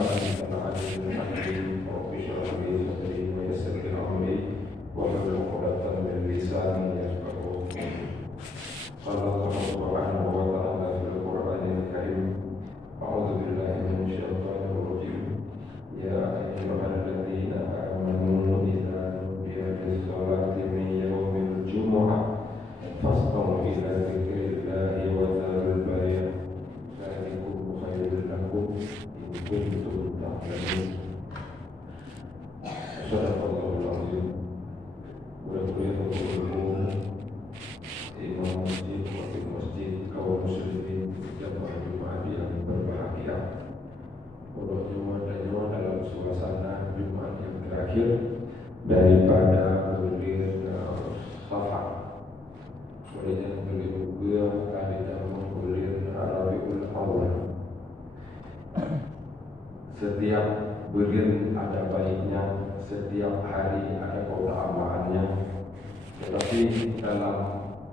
أنت العليم الحكيم رب اشرح لي صدري ويسر لي أمري واحلل عقدة من لساني يفقهوا قولي. قال الله سبحانه وتعالى في القرآن الكريم أعوذ بالله من الشيطان الرجيم يا أيها الذين آمنوا إذا نودي للصلاة من يوم الجمعة فاسعوا إلى ذكر الله وذروا البيع ذلكم خير لكم إن كنتم تعلمون. صدق الله العظيم. Mudah-mudahan berumur imam masjid, wakil masjid, kaum muslimin, jamaah Jumat yang berbahagia. Pada Jumat dalam suasana Jumat yang terakhir daripada bulan Safar. Kemudian beliau juga kali dalam bulan Rabiul Awal. Setiap bulan ada baiknya, setiap hari ada keutamaannya. Tetapi dalam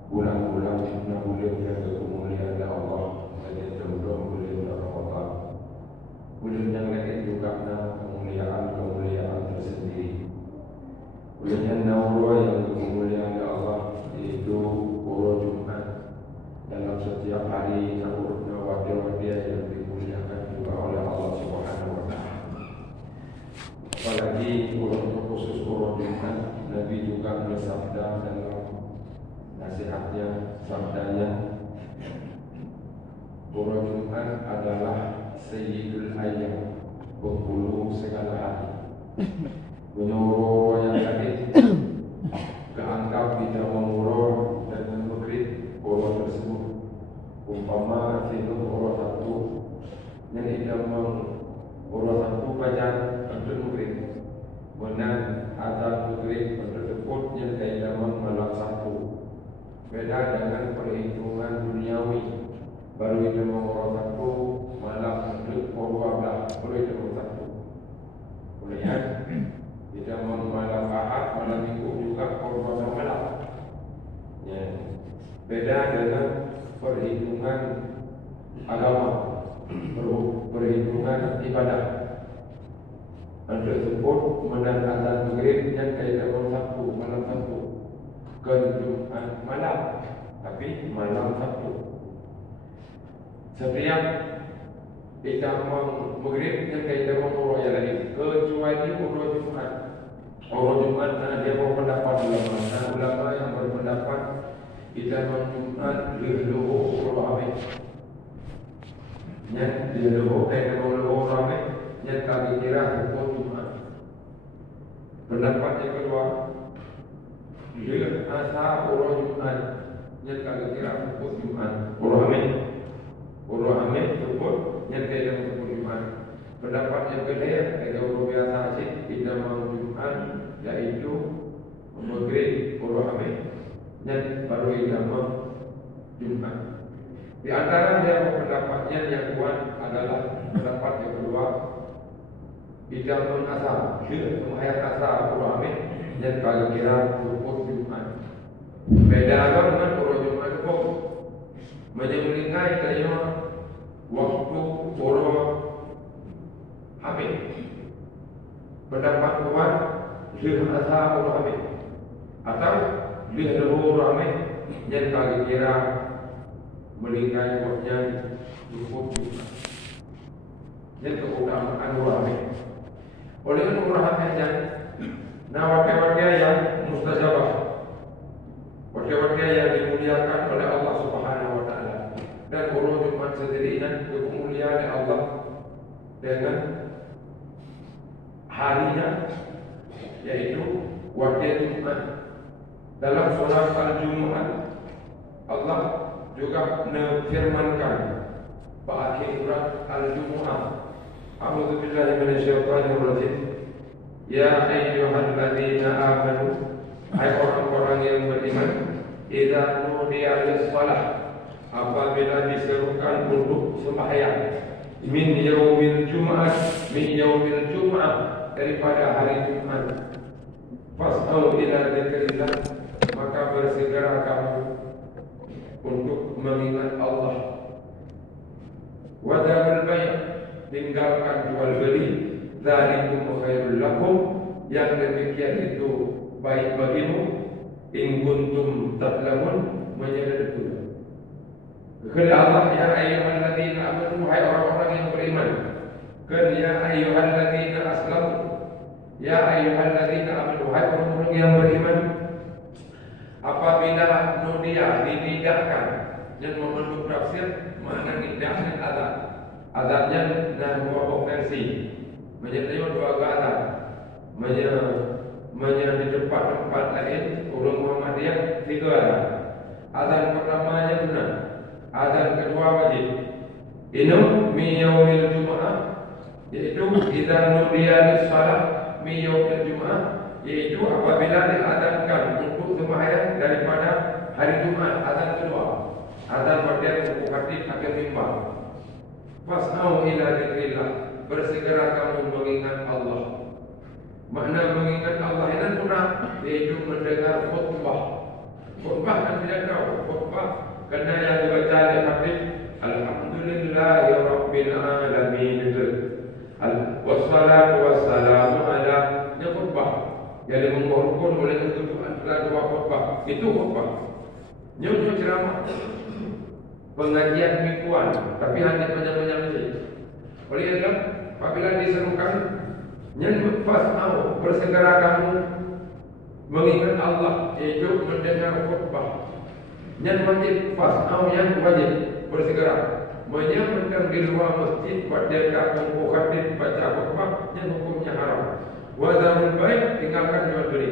bulan-bulan yang kemuliaan Allah, menjadi bulan Ramadan. Bulan yang lain juga ada kemuliaan tersendiri. Bulan yang Naurul yang kemuliaan Allah yaitu Pura Jumat. Dalam setiap hari sahurnya wadia-wadia yang dimuliakan juga oleh Allah Subhanahu wa Ta'ala. Apalagi untuk khusus Pura Jumat, Nabi juga bersabda dalam nasihatnya, sabdanya, Pura Jumat adalah Sayyidul Ayyam, penghulu segala hari. Menyuruh yang tadi keanggap tidak mengurur dengan maghrib Pura tersebut. Umpama itu Pura satu yang tidak mengurur satu baca untuk maghrib. Benar azan maghrib tersebut yang tidak malam satu. Beda dengan perhitungan duniawi. Baru itu mengurus satu malam untuk Pura 12 baru itu mengurus satu. Boleh ya? Tidak malam Ahad, malam Minggu juga Pura malam. Ya. Beda dengan perhitungan agama, perhitungan ibadah. Dan tersebut menandang azan maghrib yang kaitan malam satu ke Jumat malam, tapi malam Sabtu. Setiap tidak maghrib yang kaitan urut yang lain, kecuali urut Jumat. Urut Jumat dia berpendapat ulama yang berpendapat kita Jumat diluhur urut Ahmed. Yang diluhur urut Ahmed yang kami kira urut Jumat. Pendapat yang kedua, dia asal urut Jumat yang kami kira urut Jumat. Urut Ahmed sebut yang tidak sebut Jumat. Pendapat yang kedua, ada urut biasa saja tidak mau Jumat, yaitu maghrib urut Ahmed yang baru tidak mau Jumat. Di antara dia pendapatnya yang kuat adalah pendapat yang kedua, tidak mengasal, menghayat asal urut Ahmed yang kami kira urut Jumat. Beda dengan urut Jumat itu menyembelihkan kaya waktu urut Ahmed. Pendapat kuat dia asal urut Ahmed atau dia urut Ahmed yang kami kira melingkai waktunya urut Jumat. Yang keutamaan urut Ahmed. Oleh urut Ahmed yang wakil-wakil yang mustajabah, wakil-wakil yang dimuliakan oleh Allah Subhanahu wa Ta'ala. Dan urut Jumat sendirinya kemuliaan Allah dengan harinya, yaitu wakil Jumat. Dalam surah Al-Jumu'ah Allah juga menfirmankan pada akhir surat Al-Jumu'ah, A'udzu billahi minasyaitonir rajim. Ya ayyuhalladzina amanu, hai orang-orang yang beriman, idza nudiya lis-shalah, apabila diserukan untuk sembahyang, min yaumil jum'ah, daripada hari Jumat, fas'au ila dzikrillah, maka bersegera kamu untuk mengingat Allah. Wa dzarul bay', tinggalkan jual beli. Dzalikum khairul lakum, yang demikian itu baik bagimu. In kuntum ta'lamun, menyadari itu. Kata Allah, ya ayyuhalladzina amanu, hai orang-orang yang beriman. Ya ayyuhalladzina aslamu, ya ayyuhalladzina amanu, hai orang-orang yang beriman. Apabila nudia dinidahkan, yang memeluk tafsir makna nidahkan azab. Azabnya dua versi. Menyertai dua azab. Di tempat-tempat lain orang Muhammadiyah 3 azan. Azan pertamanya benar, azan kedua wajib. Inum min yaumil Jum'ah, yaitu idza nudiya lis-shalah min yaumil Jum'ah, yaitu apabila diazankan untuk sembahyang daripada hari Jumat. Azan kedua, azan pada pokok hati akan mimbar. Fas'au ila dzikrillah, bersegera kamu mengingat Allah. Makna mengingat Allah ini pula, yaitu mendengar khutbah. Khutbah kan tidak tahu khutbah, kerana yang dibaca di hadis Alhamdulillahi Rabbil Alamin, wassalatu wassalamu ala, ini khutbah yang mengumpulkan oleh ketujuan dua khutbah. Itu khutbah. Ini untuk ceramah, pengajian mingguan, tapi hanya banyak-banyak saja. Oleh itu, apabila diserukan yang fas'au, bersegera kamu mengingat Allah, yaitu mendengar khutbah. Yang wajib fas'au, yang wajib bersegera menyampaikan di luar masjid pada kampung mukhatif baca khutbah, yang hukumnya haram. Wadzarul bai', tinggalkan jual beli.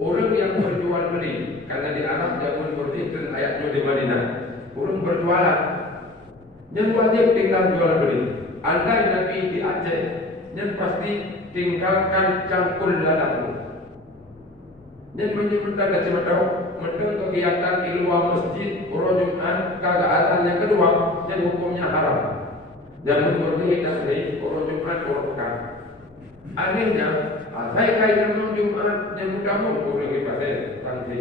Orang yang berjual beli, karena di Arab zaman seperti itu ayatnya di Madinah, orang berjualan, yang wajib tinggal jual beli. Andai Nabi di Aceh, yang pasti tinggalkan cangkul ladang. Dan menyebut tanda cuma tahu mendengar kegiatan di luar masjid orang Jumat kagak azan yang kedua, dan hukumnya haram. Jangan seperti dan orang Jumat orang pekan. Akhirnya saya kaitan dengan Jumat yang kamu boleh dipakai tangsi.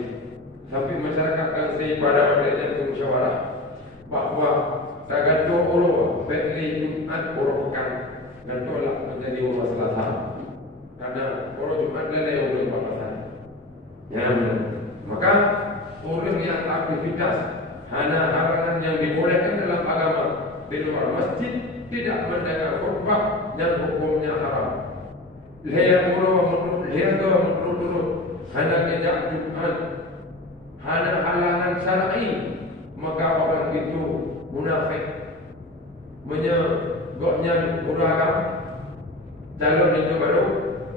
Tapi masyarakat tangsi pada mereka yang musyawarah bahawa kagak dua orang beli Jumat orang pekan dan tolak menjadi orang Selasa. Karena orang Jumat lelai yang boleh berpasangan. Ya, maka orang yang aktivitas hanya halangan yang dibolehkan dalam agama di luar masjid tidak mendengar khutbah dan hukumnya haram. Lihat menurut hanya kejak Jumat, hanya halangan syar'i, maka orang itu munafik, menyebutnya beragam calon itu baru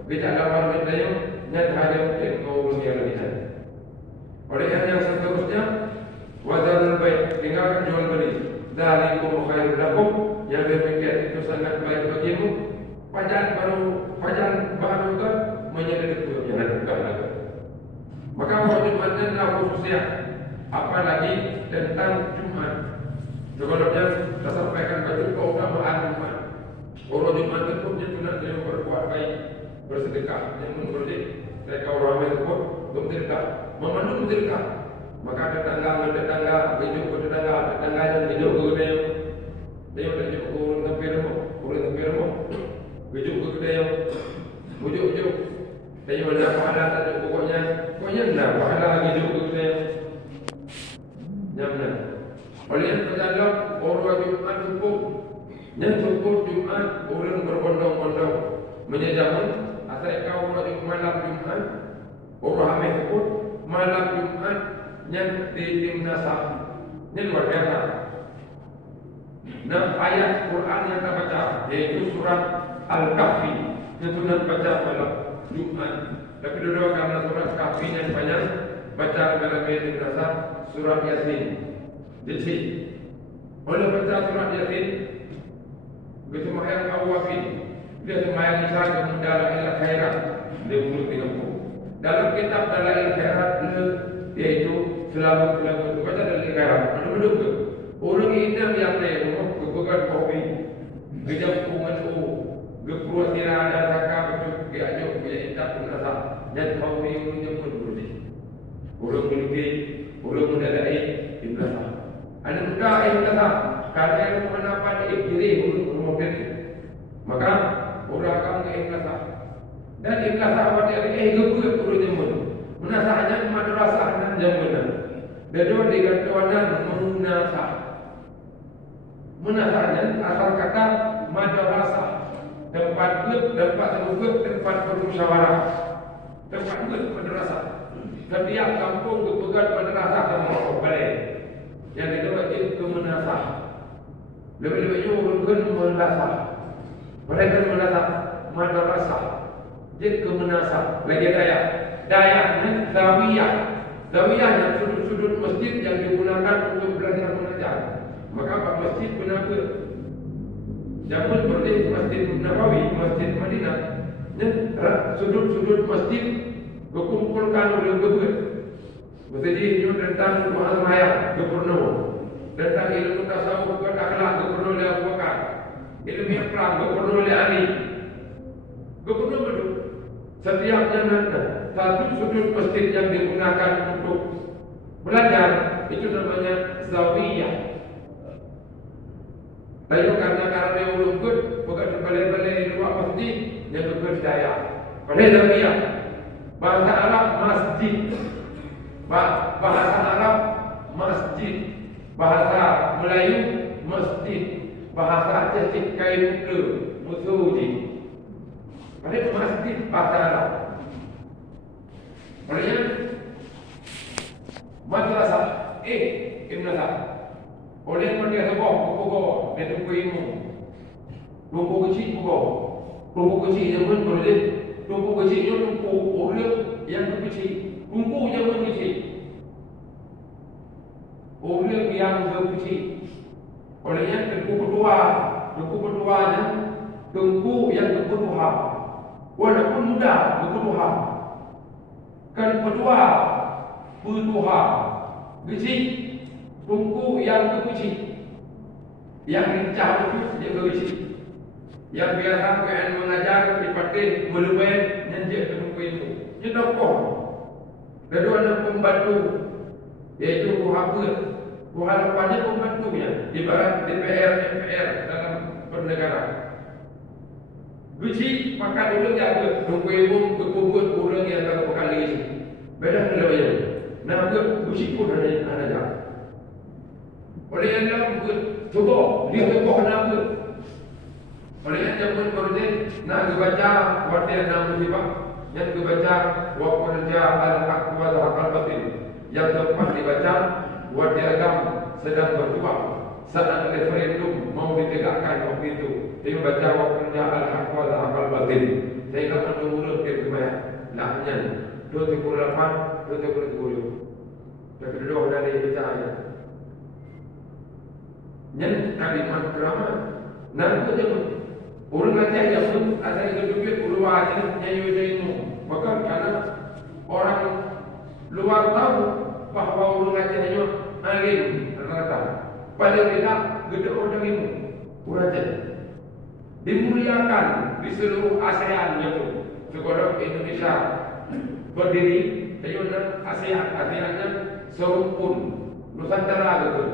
tidak dapat bertanya dan hanya untuk kaum yang lain. Oleh yang seterusnya, wadzarul bai', tinggalkan jual beli. Dzalikum khairul lakum, yang demikian itu sangat baik bagimu. Pajan baru ke menyedih itu yang bukan lagi. Maka orang Jumat adalah khususnya, apalagi tentang Jumat. Sebelumnya saya sampaikan keutamaan Jumat. Orang Jumat itu sunat yang berbuat baik, bersedekah, yang menurut saya kau ramai itu belum sedekah, memandu sedekah. Maka tetangga, hidup ke tetangga yang hidup ke dia, dia hidup ke orang tepi rumah, hidup ke dia, hidup. Dia mana pahala tak pokoknya nak pahala hidup ke dia. Jangan. Oleh yang terjadi orang Jumat cukup, yang cukup Jumat orang berbondong-bondong menyejaman. Asal kau orang malam Jumat, orang hamil pun malam Jumat yang di Timnasa, ini luar biasa. Dan ayat Quran yang kita baca, yaitu surat Al-Kahfi, yang sunat baca malam Jumat. Tapi dua karena surat Kahfi yang banyak baca dalam Timnasa, surat Yasin. Jadi, oleh baca surat Yasin, bersemayam awafin. Dia semayang Isra kemudian dalam khairat dia mulut ditempuh. Dalam kitab Dalail Khairat yaitu selalu baca Dalail Khairat. Menurut ke orang indah yang lain bukan hobi kejampungan gepruat tira dan sakap betul diajuk punya indah pun rasa dan hobi yang pun bersih. Orang memiliki orang mendadai ibadah. Ada muda ibadah karena yang menapa diri orang mobil Maka orang akan ikhlasah. Dan ikhlasah pada hari gebut turun jamun. Menasahnya madrasah dan jamunan. Kedua digatuanan menasah. Menasahnya asal kata madrasah. Tempat gelap, tempat terbuka, tempat bermusyawarah. Tempat gelap madrasah. Setiap kampung berpegang madrasah dan orang balik. Yang kedua itu menasah. Lebih-lebihnya orang menasah. Mereka menasah madrasah. Jadi kemenasah. Lagi daya zawiyah. Zawiyah yang sudut-sudut masjid yang digunakan untuk belajar mengajar. Maka Pak Masjid kenapa? Zaman boleh Masjid Nabawi, Masjid Madinah. Sudut-sudut masjid berkumpulkan oleh gebut. Bersedia tentang Muhammad Maya Gubernur, tentang ilmu tasawuf dan akhlak Gubernur oleh Abu Bakar, ilmu akhlak Gubernur oleh Ali. Gubernur itu setiap satu sudut masjid yang digunakan untuk belajar itu namanya zawiyah. Lalu karena dia belum good, bukan balai-balai di luar masjid yang berbudaya. Pada zawiyah, bahasa Arab masjid. Bahasa Arab masjid, bahasa Melayu masjid, bahasa Aceh kain muda musuji. Pada masjid bahasa Arab. Maksudnya madrasah Ibnasah. Oleh mereka sebuah pokok dia tunggu ilmu. Tunggu kecil pokok. Tunggu kecil yang pun boleh. Tunggu kecil yang tunggu orang yang kecil. Tunggu jangan kecil. Orang yang kecil. Olehnya tunggu kedua dan tunggu yang kedua. Walaupun mudah kedua. Kan kedua bertuha. Kecil. Tunggu yang kecil. Yang lincah itu dia kecil. Yang biasa kan mengajar dipakai melebih nanti tunggu itu. Ini tokoh. Kedua ada pembantu, yaitu Muhammad. Harapannya pembantunya, ibarat DPR, MPR dalam bernegara. Biji maka dulu jaga tunggu ibu kekubur orang yang tak berkali ini. Beda dengan yang nak biji pun ada jaga. Oleh yang dalam coba dia coba nama. Oleh yang zaman berjaya nak dibaca waktu yang nama siapa? Yang dibaca wakerja al-haq wal haqal batil. Yang keempat dibaca waktu agam sedang berjuang saat referendum mau ditegakkan waktu itu. Dia membaca wakerja al-haq wal haqal batil. Saya akan menurut dia kemana? Laknya 238, 240. Yang kedua dari bacanya. Yang kalimat drama nanti je orang Aceh yang pun asal kedua keluar Aceh nyanyi itu maka karena orang luar tahu bahawa orang Aceh itu alim rata pada kita gede orang ini orang Aceh dimuliakan di seluruh ASEAN itu sekolah Indonesia berdiri ayunan ASEAN-nya serumpun Nusantara gitu.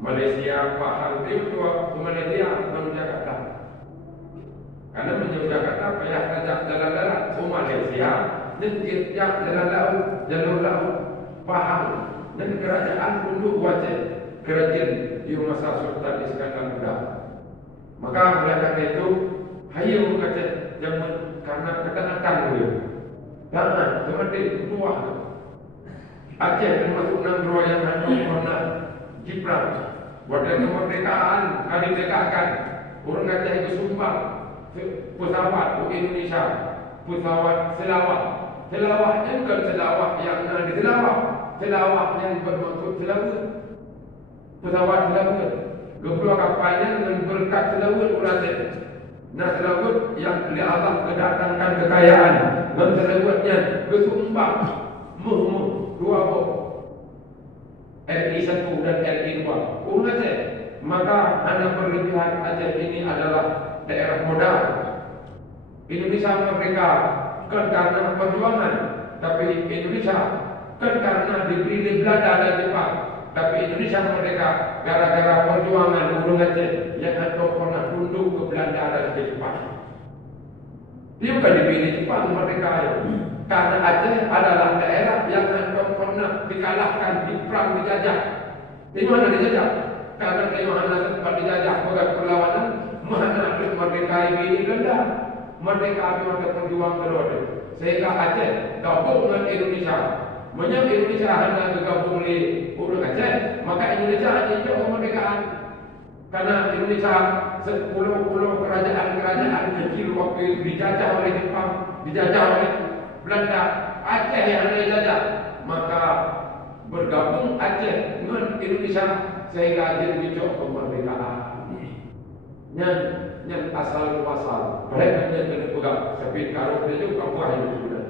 Malaysia faham itu ke Malaysia menuju Jakarta. Karena menuju Jakarta payah saja jalan darat ke Malaysia dan tiap jalan laut, jalur laut faham dan kerajaan tunduk wajib kerajaan di masa Sultan Iskandar Muda. Maka mereka itu hayu Aceh zaman karena ketaatan beliau. Jangan seperti kedua Aceh termasuk 6 dua yang pernah Jepang. Pada kemerdekaan kami tegakkan orang Aceh itu sumbang pesawat untuk Indonesia, pesawat selawat. Selawatnya bukan selawat yang di selawat, selawat yang bermaksud selawat. Pesawat selawat, kedua kapalnya dengan berkat selawat orang Aceh. Nah selawat yang Allah kedatangkan kekayaan dan selawatnya kesumbang dua bok. RI 1 dan RI 2 Orang Aceh. Maka anak berlebihan Aceh ini adalah daerah modal. Indonesia merdeka bukan karena perjuangan, tapi Indonesia bukan karena diberi Belanda dan Jepang, tapi Indonesia merdeka gara-gara perjuangan Urung Aceh yang Antum pernah tunduk ke Belanda dan ke Jepang. Dia bukan dipilih Jepang merdeka ya. Karena Aceh adalah daerah yang Antum pernah dikalahkan di perang dijajah. Di mana dijajah? Karena di mana tempat dijajah bukan perlawanan, mana merdeka ini Belanda. Merdeka itu perjuangan kedua. Sehingga Aceh gabung dengan Indonesia. Menyang Indonesia hanya bergabung oleh Urung Aceh, maka Indonesia hanya kemerdekaan. Karena Indonesia sepuluh-puluh kerajaan-kerajaan kecil waktu itu dijajah oleh Jepang, dijajah oleh Belanda. Aceh yang hanya dijajah, maka bergabung Aceh dengan Indonesia sehingga jadi wujud kemerdekaan. Yang asal pasal, mereka yang kena pegang. Tapi kalau dia juga buah itu sudah.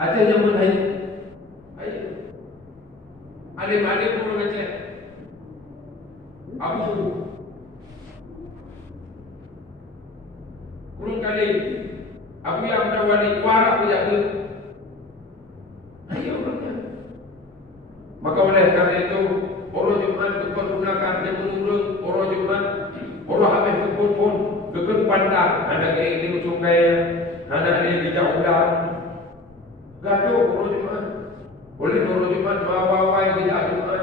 Aceh yang mana ini? Alim-alim Urung Aceh. Abu kurung kali Abu yang wali warak jaga. Ayo orangnya. Maka oleh karena itu orang Jumat dipergunakan dia menurut orang Jumat orang habis pun dekat pandang ada ini sungai ada ini dijauhkan gaduh orang Jumat oleh orang Jumat bawa yang tidak Jumat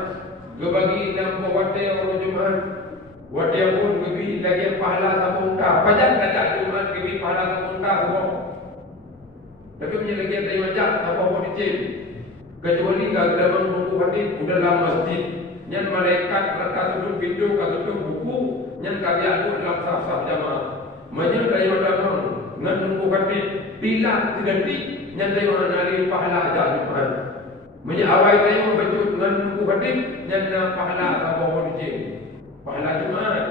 gebagi enam wate orang Jumat wate pun gebi lagi pahala samunta pajak tak Jumat gebi pahala samunta semua tapi punya lagi ada yang macam apa pun dicip kecuali kalau dalam buku hadis dalam masjid yang malaikat letak sudut pintu ke sudut buku yang kalian itu dalam sah-sah jamaah macam dari dalam dengan buku hadis bila diganti yang dari mana dari pahala Jumat menyawai saya membaca dengan buku hadis yang pahala apa pun dicip pahala Jumat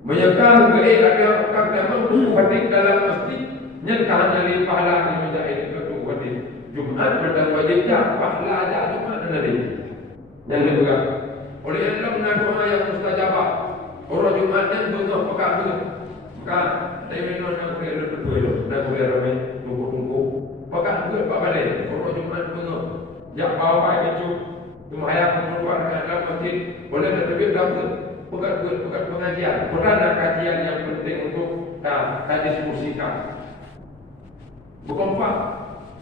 menyangka ada dalam buku hadis dalam masjid yang kahana dari pahala yang menjadi buku hadis Jumat pada wajibnya pahala ada Jumat nanti. Yang kedua, oleh Allah benar doa yang mustajabah. Orang Jumat dan bengah pekat tu. Maka saya minum nak boleh berdua itu, nak boleh ramai tunggu. Pekat tu apa balik? Orang Jumat bengah. Jak bawa itu cuma ayam mengeluarkan dalam masjid boleh terbit dalam pekat pengajian. Bukan ada kajian yang penting untuk diskusikan. Berkompak.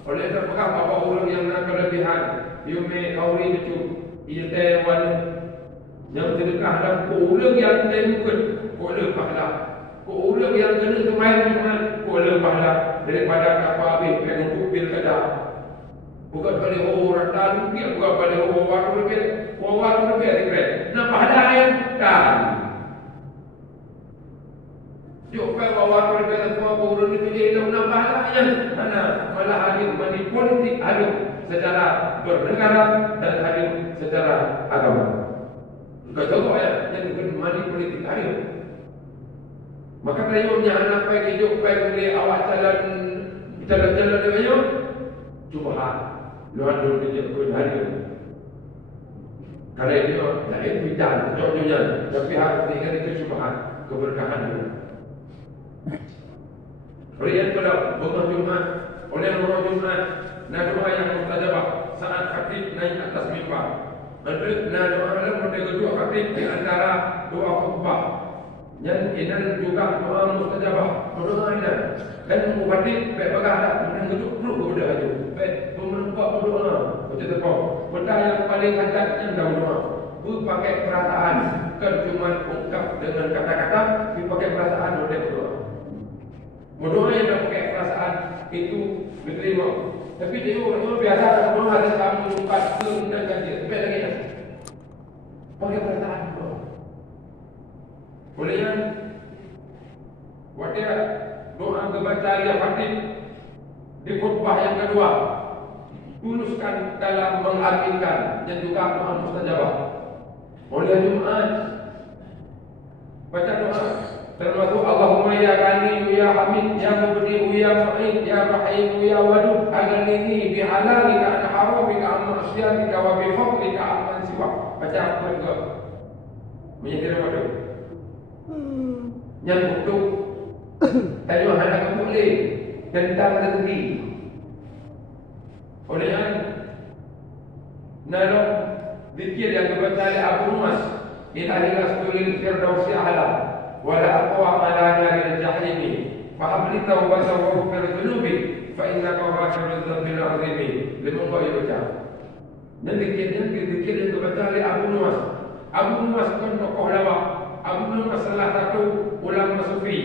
Oleh sebab apa orang yang nak kelebihan Yume kauri itu ia tewan yang sedekah dan orang yang temukun orang pahala orang yang kena kemain dengan orang pahala daripada apa habis dengan kupil kada bukan pada orang tak rupiah bukan pada orang rupiah dikret nak pahala yang tak jumpa bawa keluarga semua orang itu dia nak pahalanya mana malah hadir mani politik hadir secara bernegara dan hadir secara agama. Contoh ya yang mani politik hadir. Maka tayumnya anak baik hidup baik boleh awak jalan dengan cuba luar dulu dia pun hadir. Kalau itu tak bidan contohnya tapi harus ingat itu cuba keberkahan itu. Oleh kalau bunga Jumat oleh orang Jumat nak doa yang mustajabah saat khatib naik atas mimbar. Nak doa dalam kedua khatib di antara doa khutbah. Yang ini juga doa mustajabah. Doa ini dan mukhatib baik bagah dan duduk berdoa aja. Baik menempat berdoa. Macam tu kau. Benda yang paling adat yang dalam doa. Pakai perasaan bukan cuma ungkap dengan kata-kata, tapi pakai perasaan boleh berdoa. Berdoa yang tak pakai perasaan itu diterima. Tapi dia orang biasa berdoa ada tamu tempat dan gaji. Tapi lagi pakai perasaan berdoa. Boleh yang waktu doa kebaca yang khatib di khutbah yang kedua tuluskan dalam mengaminkan dan juga doa mustajabah. Oleh Jumat baca doa termasuk Allahumma ya Ghani ya Hamid ya Mubdi ya Mu'id ya Rahim ya Wadud aghnini bi halalika an haramika an ma'syatika wa bi fadlika amman siwa. Baca apa juga menjadi apa? Yang untuk tadi ada boleh tentang rezeki. Oleh yang nolong Zikir yang dibaca oleh Abu Nuwas, ilahi lasdulil firdausi a'la wala aqwa ala naril jahimi fahabli taubatan wa ghufir dhunubi fa innaka ghafirudz dzambil azimi. Lima kali baca. Dan zikir yang dibaca oleh Abu Nuwas. Abu Nuwas kan tokoh lawak. Abu Nuwas salah satu ulama sufi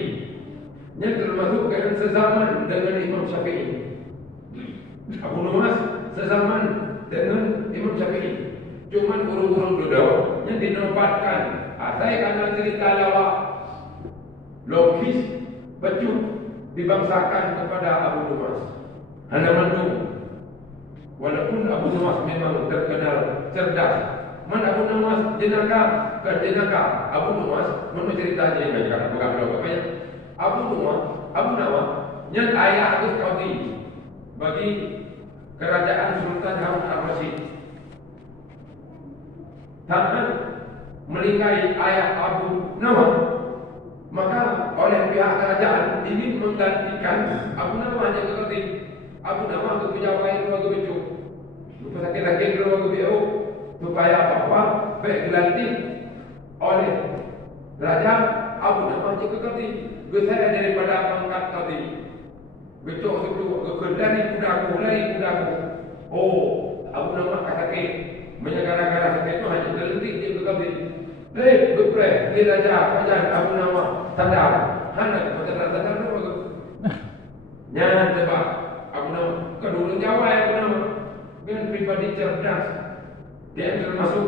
yang termasuk ke sezaman dengan Imam Syafi'i. Abu Nuwas sezaman dengan Imam Syafi'i. Cuman urung-urung beliau yang dinobatkan. Saya karena cerita lawak logis becut dibangsakan kepada Abu Nuwas. Hana mandu. Walaupun Abu Nuwas memang terkenal cerdas. Abu Nuwas jenaka ke jenaka. Abu Nuwas menurut cerita jenaka bukan beliau apa ya. Abu Nuwas yang ayah itu Qadhi bagi kerajaan Sultan Harun al-Rasyid. Tangan melingkai ayah Abu Nawas, maka oleh pihak kerajaan ingin menggantikan Abu Nawas yang kekerti. Abu Nawas itu punya kain keluarga becu, lupa sakit-sakit keluarga becu, supaya apa? Baik dilantik oleh raja. Abu Nawas yang kekerti, gesaya daripada pangkat tadi. Becu itu dari kudaku. Oh, Abu Nawas sakit. Menyegara-gara sakit itu hanya terlentik dia kekerti. Berpre, dia raja, Abu Nawas sadar. Hana, macam sadar dulu. Jangan sebab Abu Nawas kedua Jawa Abu Nawas dengan pribadi cerdas. Dia termasuk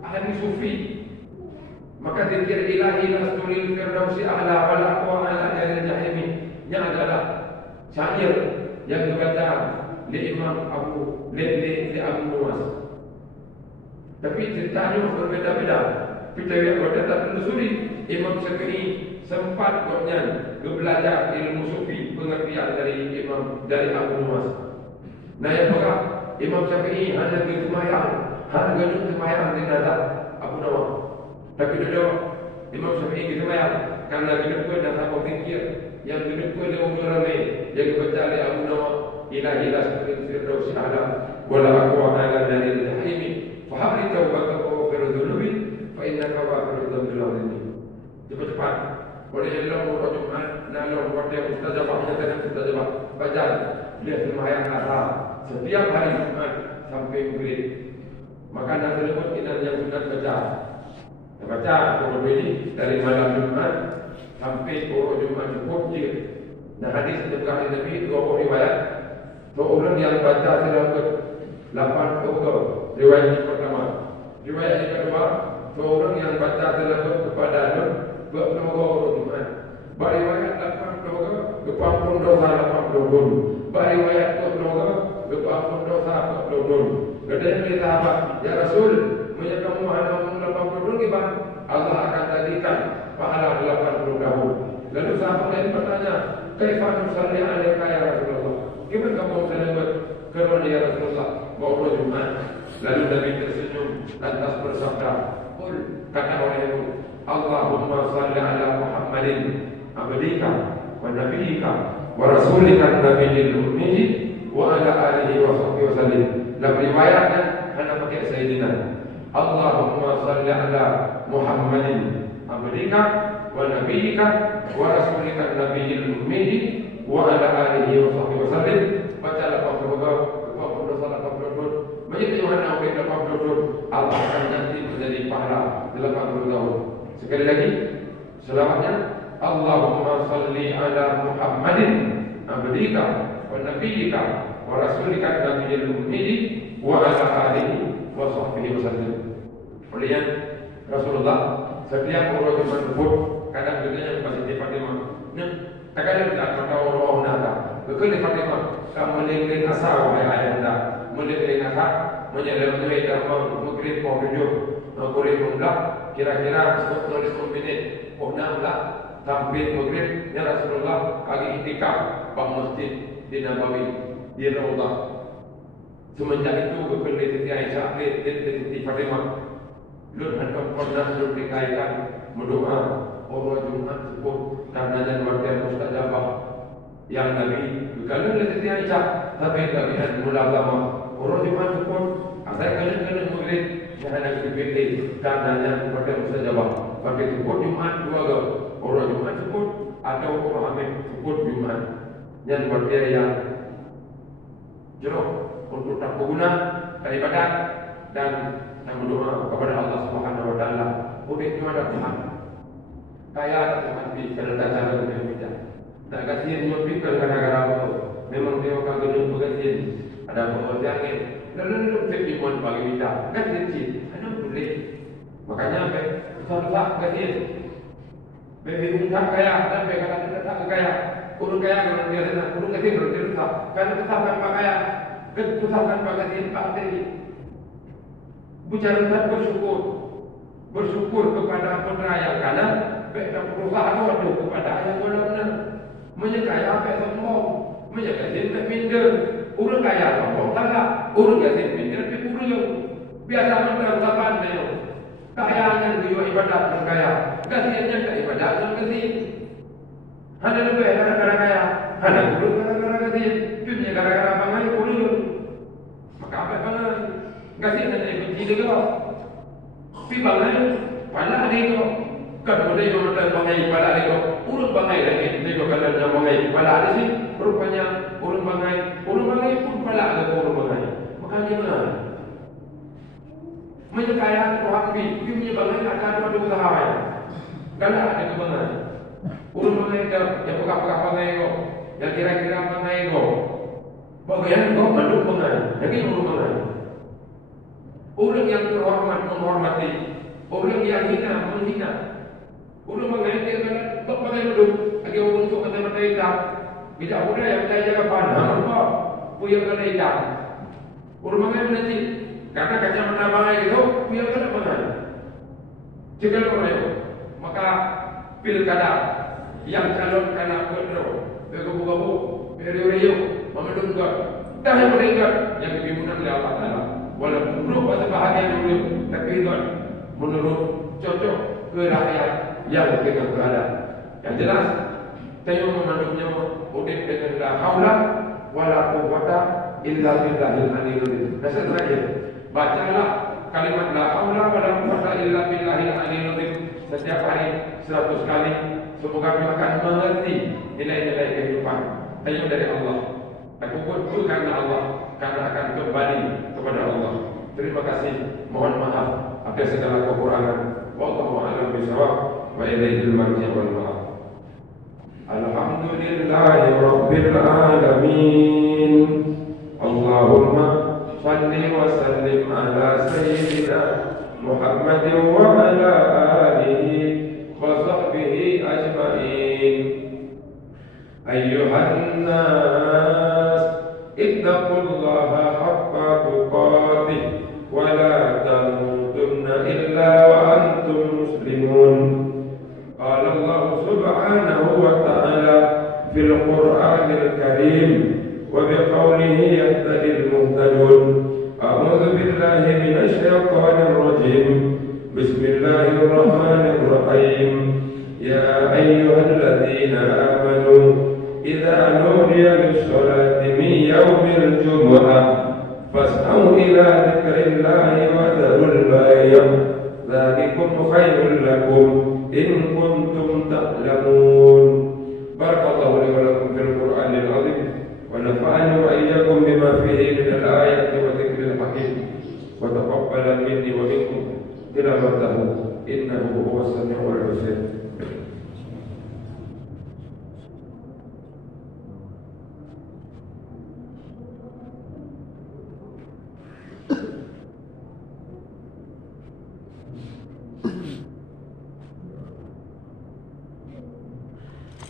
ahli sufi. Maka zikir ilahi lasdulil firdausi a'la wal aqwa ala naril jahimi yang adalah syair yang dibaca oleh Imam Abu Nuwas. Tapi ceritanya berbeza-beza. Kita tak telusuri. Imam Syafi'i sempat belajar ilmu sufi pengertian dari Abu Nuwas. Nah yang berkata Imam Syafi'i hanya gedung semayang jenazah Abu Nuwas. Tapi dulu Imam Syafi'i semayang karena gedung kuat dan sama fikir yang gedung kuat dia ramai yang dibaca oleh Abu Nuwas. Ilahi lasdulil firdausi a'la wala aqwa ala naril jahimi fahabli taubatan wa ghufir dhunubi fa innaka ghafirudz dzambil azimi. Cepat-cepat. Oleh Allah orang Jumat nalor pada mustajabahnya dan mustajabah baca dia sembahyang asar setiap hari Jumat sampai maghrib. Maka nak tersebut kita yang sunat baca Quran ini dari malam Jumat sampai Quran Jumat cukup je. Dan hadis dari Nabi 20 riwayat. Seorang yang baca selama 8 riwayat yang pertama. Riwayat yang kedua, seorang yang baca selama kepada berdoa Jumat. Beriwayat 80 kepampun dosa 80. Beriwayat berdoa kepampun dosa 80. Kemudian kita sahabat, ya Rasul, menyatakan Muhammad 80 ribu, Allah akan jadikan pahala 80 tahun. Lalu sahabat lain bertanya, kaifa nusalli alaika ya Rasulullah? Gimana kamu selamat kerana ya Rasulullah bawa Jumat? Lalu Nabi tersenyum lantas bersabda, "Qul," kata orang itu, "Allahumma salli ala Muhammadin abdika wa nabiyyika wa rasulika nabiyil ummi wa ala alihi wa sahbihi wasallim." Dalam riwayatnya hanya pakai sayyidina. Allahumma salli ala Muhammadin abdika wa nabiyyika wa rasulika nabiyil ummi wa ala alihi wa sahbihi wasallim. Baca 80 salat 80 menjadi Yohana Awal 80 Allah akan nanti menjadi pahala 80 tahun. Sekali lagi selawatnya, Allahumma salli ala Muhammadin abdika wa nabiyyika wa rasulika nabiyil ummi wa ala alihi wa sahbihi wasallim. Kemudian Rasulullah setiap orang yang menyebut kadang katanya masih di Fatimah. Kadang tidak tahu roh nada. Kekali Fatimah, kamu melingkring asal wahai ayahanda, melingkring asal, menyelamai dalam maghrib mau tujuh, maghrib mula, kira-kira 10 minit, 6 lah, sampai maghrib. Ya Rasulullah, pagi itikaf bang masjid di Nabawi, di Raudhah. Semenjak itu kekali Siti Aisyah, Siti Fatimah, lun hendak pernah dikaikan berdoa orang Jumat sebut karena dan wakil mustajabah yang Nabi kalau Siti Aisyah tapi kalian mula lama orang Jumat sebut asal kalian maghrib Jangan ada dipilih karenanya kepada mustajabah. Pakai sebut Jumat dua ke orang Jumat sebut atau orang Hamid sebut Jumat. Yang berbiaya jeruk untuk tak berguna daripada dan berdoa kepada Allah Subhanahu Wa Taala. Udik cuma ada Tuhan. Kaya tak mati kalau tak cara dengan bijak. Tak kasihan nyopik kadang-kadang apa. Memang dia akan kena berkasihan. Ada apa jangan. Lalu cek iman bagi bijak. Kasihan cik. Ada boleh. Makanya apa? Susah kasihan. Baby ungkap kaya dan baby kata kita tak kaya. Urus kaya kalau dia senang. Urus kasihan kalau dia susah. Karena susahkan pak kaya. Susahkan pak kasihan pak tadi. Bicara tentang bersyukur kepada peneraya karena baiklah berusaha waktu kepada yang benar-benar menyekaya apa yang sombong, menyekaya tak minder, urut kaya sombong salah, urut kaya minder tapi urut biasa mendalam saban dia, kaya yang dia ibadat dan kaya, kasihannya tak ibadat dan kasihan, ada lebih gara-gara kaya, ada urut gara-gara kasihan, punya gara-gara bangai urut, maka apa bangai, kasihan ada benci dia. Tapi bangai, pada dia tu, kan boleh yang ada bangai pada dia tu, urut bangai lagi. Dia kalau ada bangai pada dia sih, rupanya urut bangai pun pada ada urut bangai. Makanya mana? Menyekaya tu happy, dia punya bangai akan ada usaha yang, kalau ada kebangai, urut bangai tu, yang pegang-pegang bangai tu, yang kira-kira bangai tu, bagian tu manduk bangai, yang ini urut bangai. Orang yang terhormat menghormati, orang yang hina menghina. Orang mengaitkan dengan bagai beduk, lagi orang untuk kata-kata hitam. Bila orang yang saya jaga pandang, apa puyang kata hitam. Orang mengaitkan nanti, karena kacamata bangai itu, puyang kata bangai. Jika orang itu, maka pilkada yang calon karena berdua, bergabu-gabu, beriu-riu, memedungkan, dah yang meninggal yang dibimbingan oleh Allah Taala. Walaupun berupa sebahagian dulu, tapi itu menurut cocok ke rakyat yang dengan keadaan. Yang jelas, saya memandangnya udip dengan la haula wala quwwata illa billahil aliyyil azim. Saja bacalah kalimat la haula wala quwwata illa billahil aliyyil azim setiap hari 100 kali. Semoga kita akan mengerti nilai-nilai kehidupan hanya dari Allah. Aku pun karena Allah, karena akan kembali kepada Allah. Terima kasih. Mohon maaf atas segala kekurangan. Wallahu a'lam bishawab wa ilaihil marji' wal ma'ab. Alhamdulillahi rabbil alamin. Allahumma salli wa sallim ala sayyidina Muhammadin wa ala alihi wa sahbihi ajma'in. Ayyuhan nas ittaqullaha haqqa tuqatih wa la tamutunna illa wa antum muslimun. Qala Allah subhanahu wa ta'ala fil Qur'anil Karim wa biqawlihi yahtadil muhtadun. A'udzu billahi minasy syaithanir rajim. Bismillahirrahmanirrahim. Ya ayyuhalladzina amanu idza nudiya lis-salati min yaumil jumu'ah fas'au ila dzikrillahi wa dharul bay'. Dzalikum khairul lakum in kuntum ta'lamun. Barakallahu li wa lakum fil Qur'anil 'azim wa nafa'ani wa iyyakum bima fihi min al-ayati wa dzikril hakim wa taqabbala minni wa minkum tilawatahu innahu huwas sami'ul 'alim.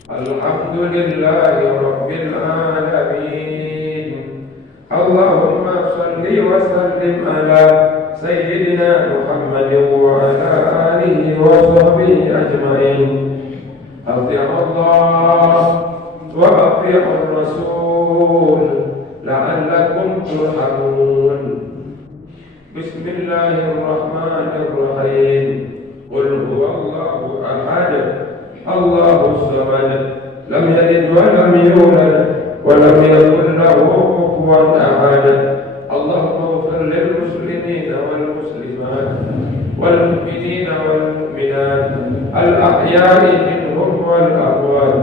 Alhamdulillahi rabbil alamin. Allahumma salli wa sallim ala sayyidina Muhammadin wa ala alihi wa sahbihi ajma'in. Ati'u Allah wa ati'u Rasul la'allakum turhamun. Bismillahirrahmanirrahim. Qul huwallahu ahad, Allahus samad, lam yalid wa lam yulad wa lam yakul lahu kufuwan ahad. Allahumma ighfir lil muslimina wal muslimat والمؤمنات الأحياء منهم والأموات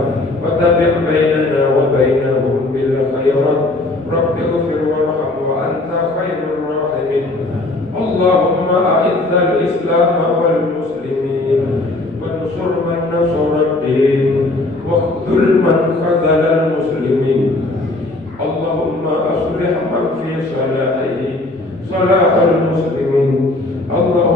وتابع بيننا وبينهم بالخيرات رب اغفر وارحم وأنت خير الراحمين. اللهم أعز الإسلام والمسلمين وانصر من نصر الدين واخذل من خذل المسلمين. اللهم أصلح من في صلاحه صلاح المسلمين. اللهم